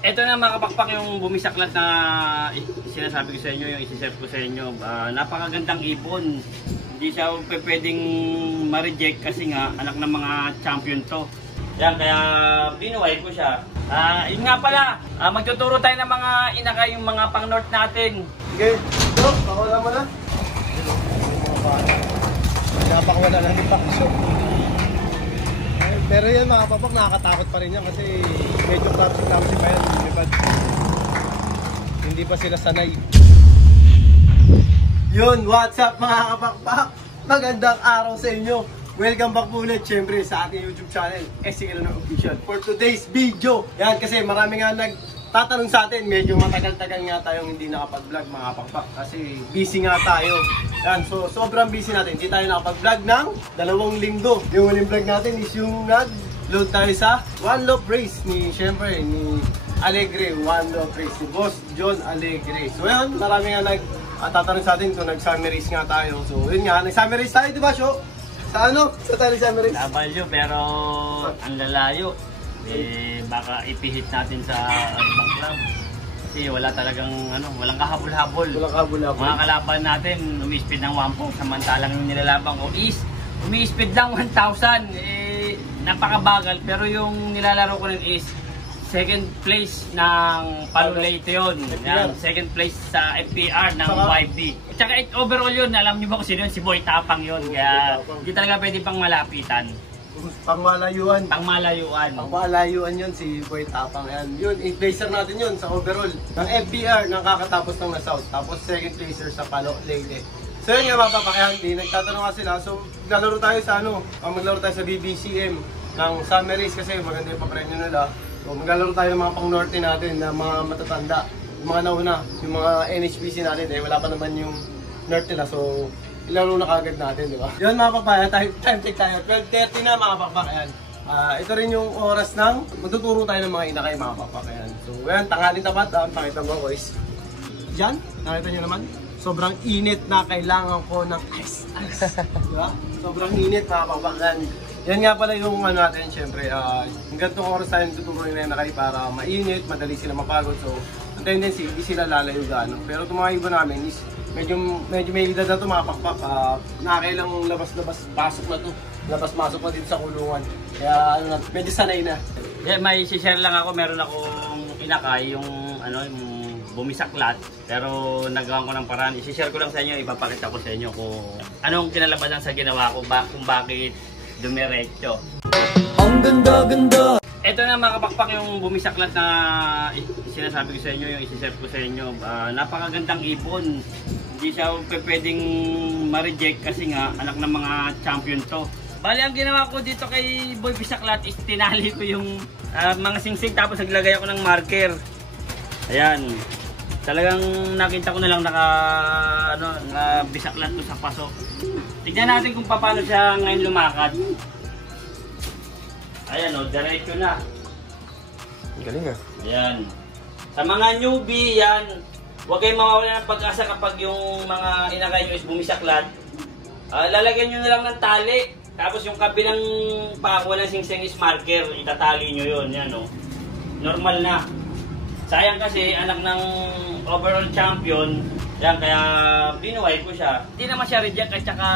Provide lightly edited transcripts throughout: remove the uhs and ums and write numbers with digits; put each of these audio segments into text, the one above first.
Ito na mga kapakpak yung bumisaklat na sinasabi ko sa inyo, yung isi-share ko sa inyo. Napakagandang ibon. Hindi siya pwedeng ma-reject kasi nga anak ng mga champion to. Yan, kaya binuhay ko siya. Yun nga pala, magtuturo tayo ng mga inakay yung mga pang-north natin. Sige, ito, pakawala mo na. Napakawala lang yung pakisyon. Pero yan mga papak, nakakatakot pa rin yan kasi medyo clumsy pa yan. Hindi pa sila sanay. Yun, what's up mga kapakpak? Magandang araw sa inyo. Welcome back po ulit syempre sa ating YouTube channel, SCL Official. For today's video, yan kasi marami nga nagtatanong sa atin, medyo matagal-tagal nga tayong hindi nakapag-vlog mga kapakpak kasi busy nga tayo. Yan, so sobrang busy natin, hindi tayo nakapag-vlog ng 2 linggo. Yung huling vlog natin is yung nag-load tayo sa One Love Race ni syempre ni Alegre, One Love Race ni Boss John Alegre. So yan, marami nga nagtatanong sa atin kung nag-summer race nga tayo. So yun nga, nag-summer race tayo, di ba, Sho? Sa ano? Sa tayo summer race? Labalyo, pero ang lalayo. Baka ipihit natin sa ibang club. Kasi wala talagang walang kahabol-habol. Walang kahabol-habol. Mga kalaban natin, umi-speed ng 1 samantalang yung nilalaban ko is umi-speed lang 1,000. Napakabagal, pero yung nilalaro ko rin is second place ng Palulate yun. Yan, second place sa FPR ng YB. Tsaka overall yun, alam niyo ba kung sino yun? Si Boy Tapang yun. Kaya hindi talaga pwede pang malapitan. Pangmalayuan. Pangmalayuan. Pangmalayuan yun si Boy Tapang. Yan. Yun, 8 placer natin yun sa overall. Ng FPR, ng kakatapos ng na South. Tapos second placer sa Palulate. So yun nga mga papakyan, nagtatanong nga sila. So maglalaro tayo sa maglaro tayo sa BBCM ng summer race kasi maganda yung papremyo nila. So maglalaro tayo ng mga pang-norte natin na mga matatanda. Yung mga nauna, yung mga NHPC natin wala pa naman yung north nila. So ilaro na kagad natin, di ba? Yun mga papaya, time check tayo. 12:30 na mga papakayan. Ito rin yung oras ng magtuturo tayo ng mga inakay mga papakayan. So yan, tanghalin tapat. Pakita mo guys. Diyan, nakita nyo naman. Sobrang init na kailangan ko ng ice. Diba? Sobrang init mga papakayan. Yan nga pala yung natin, syempre, hanggang itong oras tayo tuturuin na yung nakay para mainit, madali sila mapagod. So, ang tendency, hindi sila lalayo gaano. Pero itong mga ibon namin is, medyo may edad na ito mga pakpak. Nakakailang labas-labas, pasok na ito. Labas-masok na dito sa kulungan. Kaya, medyo sanay na. Yeah, may share lang ako, meron akong inakay, yung bumisaklat. Pero nagawa ko ng paraan. I-share ko lang sa inyo, ipapakita ko sa inyo kung anong kinalabasan sa ginawa ko, kung bakit dumiretso. Ang ganda-ganda! Ito na mga kapakpak yung bumisaklat na sinasabi ko sa inyo, yung isi-share ko sa inyo. Napakagandang ibon. Hindi siya pwedeng ma-reject kasi nga anak ng mga champion to. Bali, ang ginawa ko dito kay Boy Bisaklat is tinali ko yung mga singsing tapos naglagay ako ng marker. Ayan. Talagang nakita ko na lang na bisaklat ko sa paso. Tignan natin kung paano siya ngayon lumakad. Ayan diretso na. Galing ah. Ayan. Sa mga newbie yan, huwag kayong mawawala ng pag-asa kapag yung mga inakay nyo is bumisaklat. Lalagyan nyo na lang ng tali. Tapos yung kabilang walang singsing is marker. Itatali nyo yun. Yan normal na. Sayang kasi anak ng overall champion. Yan, kaya binuhay ko siya. Hindi naman siya reject at saka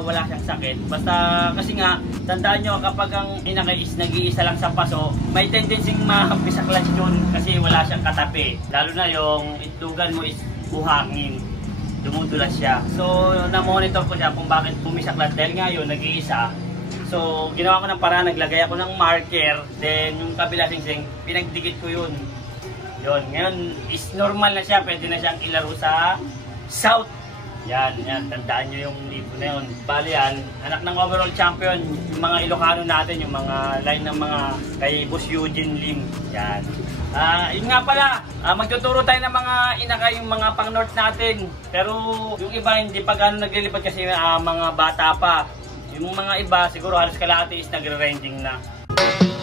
wala siyang sakit. Basta kasi nga, tandaan nyo kapag ang inakay is nag-iisa lang sa paso, may tendency mabisaklat yun kasi wala siyang katapi. Lalo na yung itlugan mo is buhangin. Dumudulas siya. So, na-monitor ko siya kung bakit bumisaklat. Dahil nga yun, nag-iisa. So, ginawa ko ng paraan, naglagay ako ng marker. Then, yung kabila singsing, pinagdikit ko yun. Yun, ngayon is normal na siya, pwede na siyang ilaro sa South. Yan, tandaan nyo yung libro na yun. Bali yan, anak ng overall champion, yung mga Ilocano natin, yung mga line ng mga kay Boss Eugene Lim. Yan. Yun nga pala, magtuturo tayo ng mga inakay, yung mga pang-north natin. Pero yung iba hindi pa gano'n naglilipad kasi mga bata pa. Yung mga iba, siguro halos kalahati is nagre-rending na.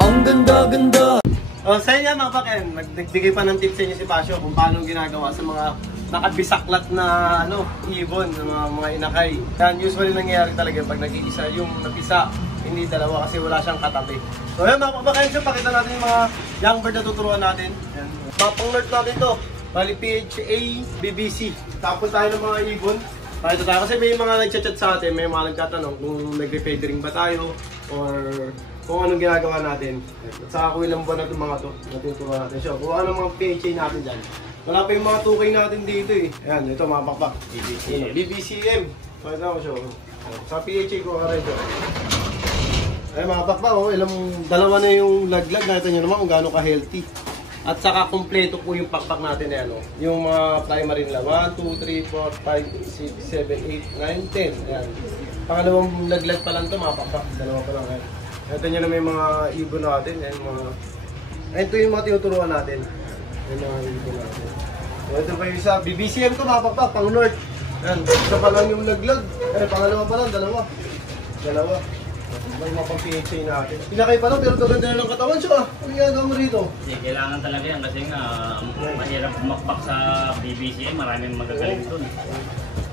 Ang ganda-ganda! Sa inyo mga paken, nagbigay pa ng tips sa inyo si Pasio kung paano ginagawa sa mga nakabisaklat na ibon, ng mga inakay. Yan, usually nangyayari talaga pag nag-iisa yung napisa hindi dalawa kasi wala siyang katabi. So ayan mga kapakain, pakita natin yung mga young bird na tuturuan natin. Ayan. Mapang nerd natin to. Bali PHA, BBC. Tapos tayo ng mga ibon. Pakita tayo kasi may mga nagchat-chat sa atin, may mga nagtatanong kung nagre-feathering ba tayo or kung anong ginagawa natin. At saka kung ilang buwan na itong mga to, natuturuan natin siya. Kung anong mga PHA natin dyan. Wala pa yung mga tukay natin dito eh. Ayan, ito mga pakpak. BBCM. Pakita ko siya. Sa PHA ko ka rin. Ay mga pakpak, dalawa na yung laglag. Nakita nyo naman kung gaano ka-healthy. At saka kompleto po yung pakpak natin eh, yung mga primary nila. 1, 2, 3, 4, 5, 6, 7, 8, 9, 10. Ayan. Pangalawang laglag pa lang ito mga pakpak. Dalawa pa lang. Ayan. Ito nyo na may mga ibon natin. Ayan, ito yung mga tinuturuan natin. Ayan mga ibon natin. So, ito pa yung isa. BBCM ko mga pakpak, pang North. Ayan, isa pa lang yung laglag. Ayan, pangalawa pa lang, dalawa. May mga pang PHA natin. Pinakay pa lang pero gaganda na ng katawan siya. Ano ginagawa mo rito? Hindi, kailangan talaga yan kasi nga mahirap bumakpak sa BBC, maraming magagaling dun.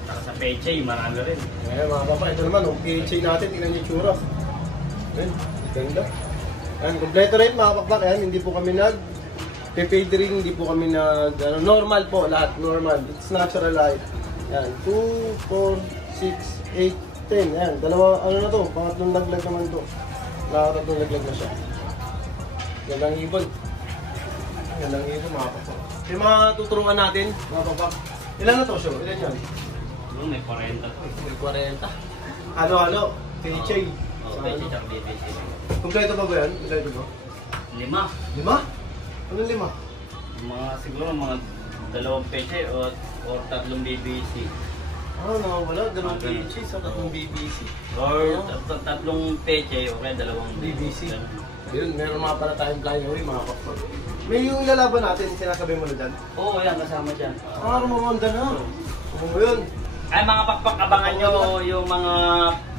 Saka sa PHA, marami rin. Ayan mga papa, ito naman, PHA natin, tingnan niyo yung tsura. Ayan, ganda. Ayan, kompleto rin mga pakpak. Ayan, hindi po kami nag-feathering, hindi po kami normal po lahat, normal. It's natural life. Ayan, 2, 4, 6, 8, 10. Ayan, dalawa, na to, pangatlong laglag naman to. Nakatatlong laglag na siya. Gandang ibon. Gandang ibon mga pakpak. Yung mga tuturuan natin, mga pakpak. Ilan na to, show? Ilan yan? May 40 to. May 40. Halo-halo, PHA. PHA at BBC. Kompleto pa ba yan? Kompleto ba? 5. 5? Anong 5? Siguro mga 2 PHA o 3 BBC. Nakawala. 2 PHA sa 3 BBC. Or 3 PHA o kaya 2 BBC. Yun, meron mga para tayong flying away mga kapag. May yung lalaban natin, sinasabi mo na dyan? Oo, yan, kasama dyan. Rumamanda na. Oo, yun. Ay mga pakpak, abangan nyo yung mga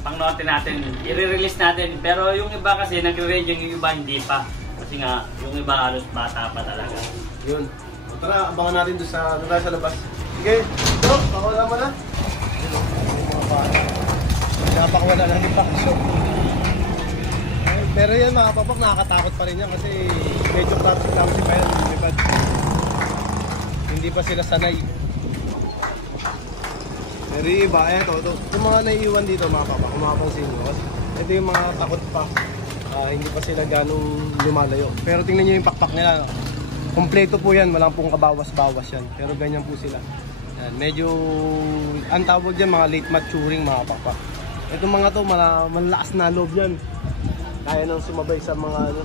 pangnote natin. I-release natin. Pero yung iba kasi, nagre-radio yung iba, hindi pa. Kasi nga, yung iba halos bata pa talaga. Yun. Tara, abangan natin doon sa labas. Sige, ito, pakawala mo na. Napakawala lang yung paksyo. Pero yan mga papak, nakakatakot pa rin yan kasi medyo clumsy pa yan, lumipad. Hindi pa sila sanay. Pero yung iba, yung mga naiiwan dito mga papak, kung makapansin nyo, ito yung mga takot pa. Hindi pa sila ganong lumalayo. Pero tingnan nyo yung pakpak nila. Kompleto po yan, walang pong kabawas-bawas yan. Pero ganyan po sila. Yan, medyo, ang tawag dyan, mga late maturing mga pakpak. Itong mga to, malakas na loob yan. Kaya nang sumabay sa mga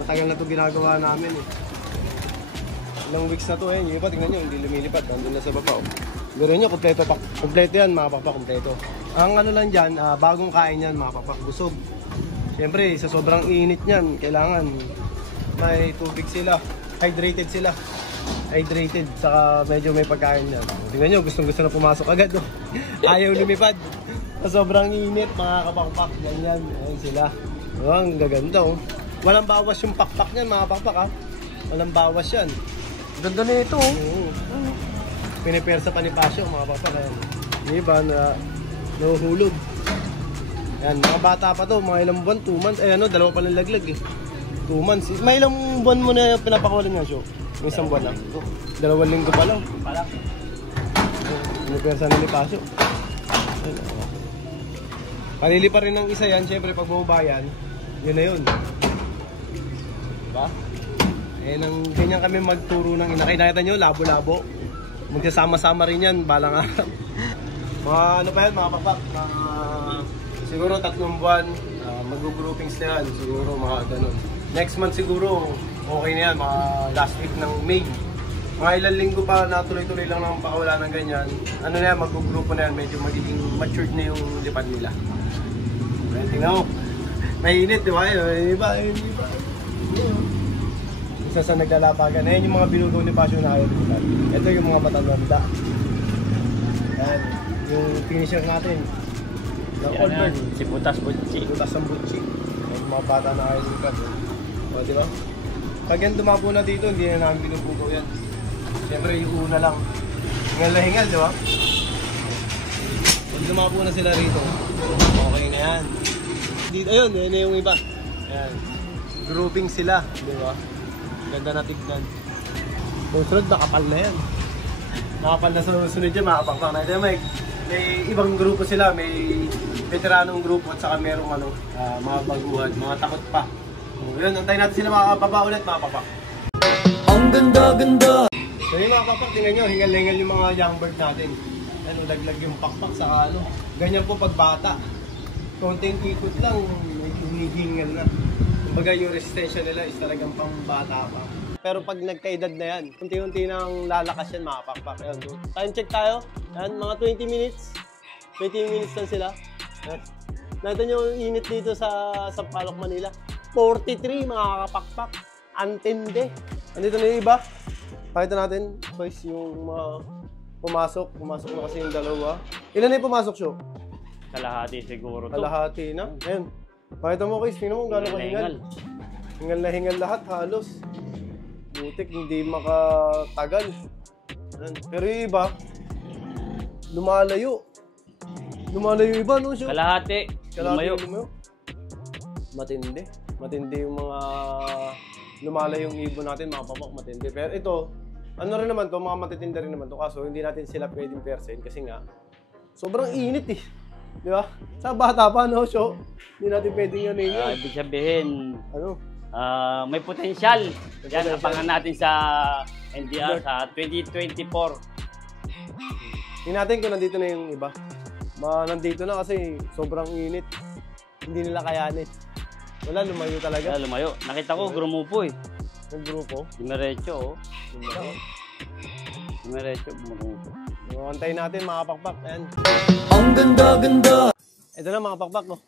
matagal na to ginagawa namin eh. Ilang weeks na to eh. Yung iba, tingnan nyo, hindi lumilipad. Nandun na sa baba. Gano'n nyo, kompleto yan mga pakpak, kompleto. Ang ano lang dyan, bagong kain yan mga pakpak, busog. Siyempre, sa sobrang init nyan, kailangan may tubig sila. Hydrated sila. Hydrated, saka medyo may pagkain yan. Tingnan nyo, gustong-gusto na pumasok agad. Oh. Ayaw lumipad. Sa sobrang init, mga kapakpak, ganyan. Ayan sila. Oh, ang gaganda oh. Walang bawas yung pakpak niyan, mga pakpak ha. Walang bawas yan. Ganda na ito oh. Pinipersa pa ni Pasyo, mga pakpak. Ayan. Yung iba na nahuhulog. Yan, mga bata pa to, mga ilang buwan, 2 months. Eh ano, dalawa pa lang laglag eh. 2 months. May ilang buwan mo na pinapakawalan nga siya? Yung isang buwan lang. 2 linggo pa lang. Pinipersa na ni Pasyo. Panili pa rin ng isa yan, syempre pag bumaba yan, yun na yun. Diba? Eh, ganyan kami magturo ng inakay. Nakita nyo, labo-labo. Magsasama-sama rin yan, balang araw. Mga ano pa yan, mga pakpak. Siguro 3 buwan, mag-groupings na yan. Siguro mga ganun. Next month siguro, okay na yan, mga last week ng May. Mga ilang linggo pa na tuloy-tuloy lang ng pakawala ng ganyan. Ano na yan, mag-grupo na yan, medyo magiging matured na yung lipad nila. Tingnan mo, mainit, di ba? Iba. Isa sa naglalapagan. Ayan yung mga binugaw ni Pasyo na ayaw dito. Ito yung mga matatanda. Ayan, yung finisher natin. Old bird. Si Butas Butchi. Butas ang Butchi. Yung mga bata na ayaw dito. O, di ba? Pag yan dumapo na dito, hindi na namin binubugaw yan. Siyempre, yung una lang. Hingal na hingal, di ba? Pag dumapo na sila rito, okay na yan. dito. Ayun, yun na yung iba. Ayan. Grouping sila, di ba? Ganda na tignan. Susunod, nakapal na yan. Nakapal na sunod dyan, makapangpang na. Ito may ibang grupo sila, may veteranong grupo at saka merong mga baguhan, mga takot pa. So, yun, antayin natin sila makakababa ulit, mga papak. Ang ganda-ganda! So yun mga papak, tingnan nyo, hingal-hingal yung mga young bird natin. Ano, laglag yung pakpak sa ganyan po pag bata. Konting ikot lang, may hinihingal na. Kumbaga yung resistensya nila is talagang pang bata pa. Pero pag nagkaedad na yan, unti-unti nang lalakas yan mga pakpak. Ayan, so, time check tayo. Ayan, mga 20 minutes. 20 minutes lang sila. Ayan. Nakita nyo yung init dito sa Sampaloc, Manila. 43 mga kapakpak. Antindi. Andito na yung iba. Pakita natin, boys, yung mga pumasok. Pumasok na kasi yung dalawa. Ilan na yung pumasok, Sho? Kalahati siguro to. Kalahati na. Ayan. Pakita mo, guys. Tingnan mo gano'ng kahingal. Hingal na hingal lahat, halos. Butik, hindi makatagal. Ayan. Pero yung iba, lumalayo. Lumalayo yung iba, no, Sho? Kalahati. Lumayo. Matindi. Matindi yung mga lumalayo yung ibon natin, mga papak, matindi. Pero ito, ano rin naman to, mga matitinda rin naman to. Kaso hindi natin sila pwedeng persen kasi nga, sobrang init eh. Di ba? Sa bata pa, no, Sho? Hindi natin pwedeng yan eh. Ibig sabihin, Ano? may potential. Yan, abangan natin sa NDR sa 2024. Tingnan natin kung nandito na yung iba. Nandito na kasi sobrang init. Hindi nila kayanin. Wala, lumayo talaga. Wala, lumayo. Nakita ko, grupo eh. Yung grupo. Dimerecho, oh. Dimerecho, grupo. Antayin natin mga pakpak. Ayan. Ang ganda-ganda! Ito na mga pakpak, oh.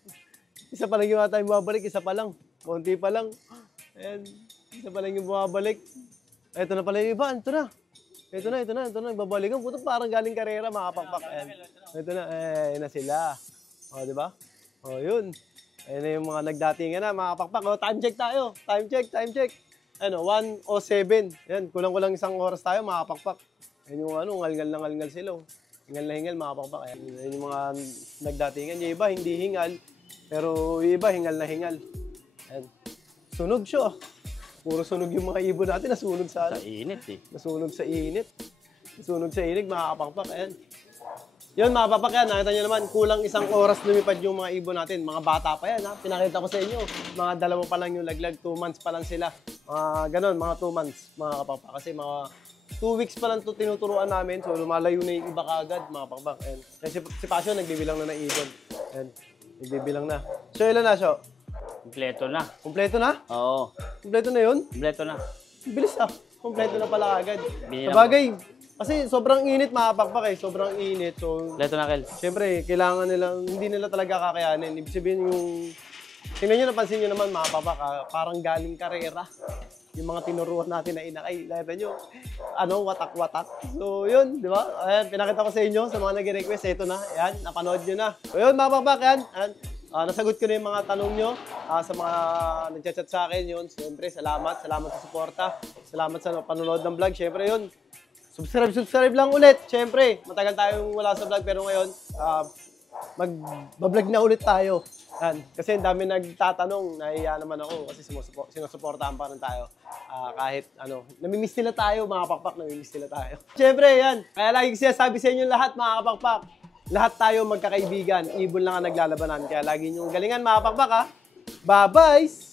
Isa pa lang yung tayo bumabalik, isa pa lang. Konti pa lang. Ayan. Isa pa lang yung bumabalik. Ito na pala yung iba. Ito na. Ito na. Babalikan. Puto parang galing karera mga pakpak. Ayan. Ito na. Ayan na sila. O, di ba? O, yun. Ayan na yung mga nagdatingan na mga pakpak. O, time check tayo. Time check. Ano, 1:07. Ayan, kulang-kulang isang oras tayo mga pakpak. Ayan yung ngalngal na ngalngal sila. Hingal na hingal mga pakpak. Ayan yung mga nagdatingan. Yung iba hindi hingal. Pero yung iba hingal na hingal. Ayan. Sunog siya. Puro sunog yung mga ibon natin. Nasunog sa init eh. Nasunog sa init. Nasunog sa init mga kapakpak. Ayan. Yun mga papak yan. Nakita nyo naman, kulang isang oras lumipad yung mga ibon natin. Mga bata pa yan ha. Pinakita ko sa inyo. Mga 2 pa lang yung laglag. 2 months pa lang sila. Ganon, mga 2 months mga kapakpak. Kasi mga 2 weeks pa lang ito tinuturuan namin. So lumalayo na yung iba kagad mga pakpak. Ayan. Si Pasio nagbibilang na ng ibon. Ayan. Nagbibilang na. So ilan na siya? Kompleto na. Kompleto na? Oo. Kompleto na yun? Kompleto na. Bilis ah. Kompleto na pala agad. Binila Sabagay, kasi sobrang init mga pakpak eh. Sobrang init. So, Kompleto na, Kel. siyempre, kailangan nila, hindi nila talaga kakayanin. Ibig sabihin yung, tingnan nyo, napansin nyo naman mga pakpak, parang galing karera. Yung mga tinuruan natin na inakay. Nakita nyo, watak-watak. So, yun, di ba? Ayan, pinakita ko sa inyo, sa mga nag-request, ito na. Ayan, napanood nyo na. So, yun, mga pakpak, ayan. Nasagot ko na yung mga tanong nyo sa mga nag-chat sa akin. Yun, siyempre, salamat sa suporta. Salamat sa panonood ng vlog. Siyempre, yun, subscribe lang ulit. Siyempre, matagal tayong wala sa vlog, pero ngayon, mag-vlog na ulit tayo. Yan. Kasi ang dami nagtatanong, nahiya naman ako kasi sinusuportahan pa rin tayo. Kahit namimiss nila tayo, mga pakpak, namimiss nila tayo. Siyempre, yan. Kaya lagi sinasabi sa inyo lahat, mga kapakpak, lahat tayo magkakaibigan. Ibon lang ang naglalabanan. Kaya lagi nyo galingan, mga pakpak, ha. Bye-bye!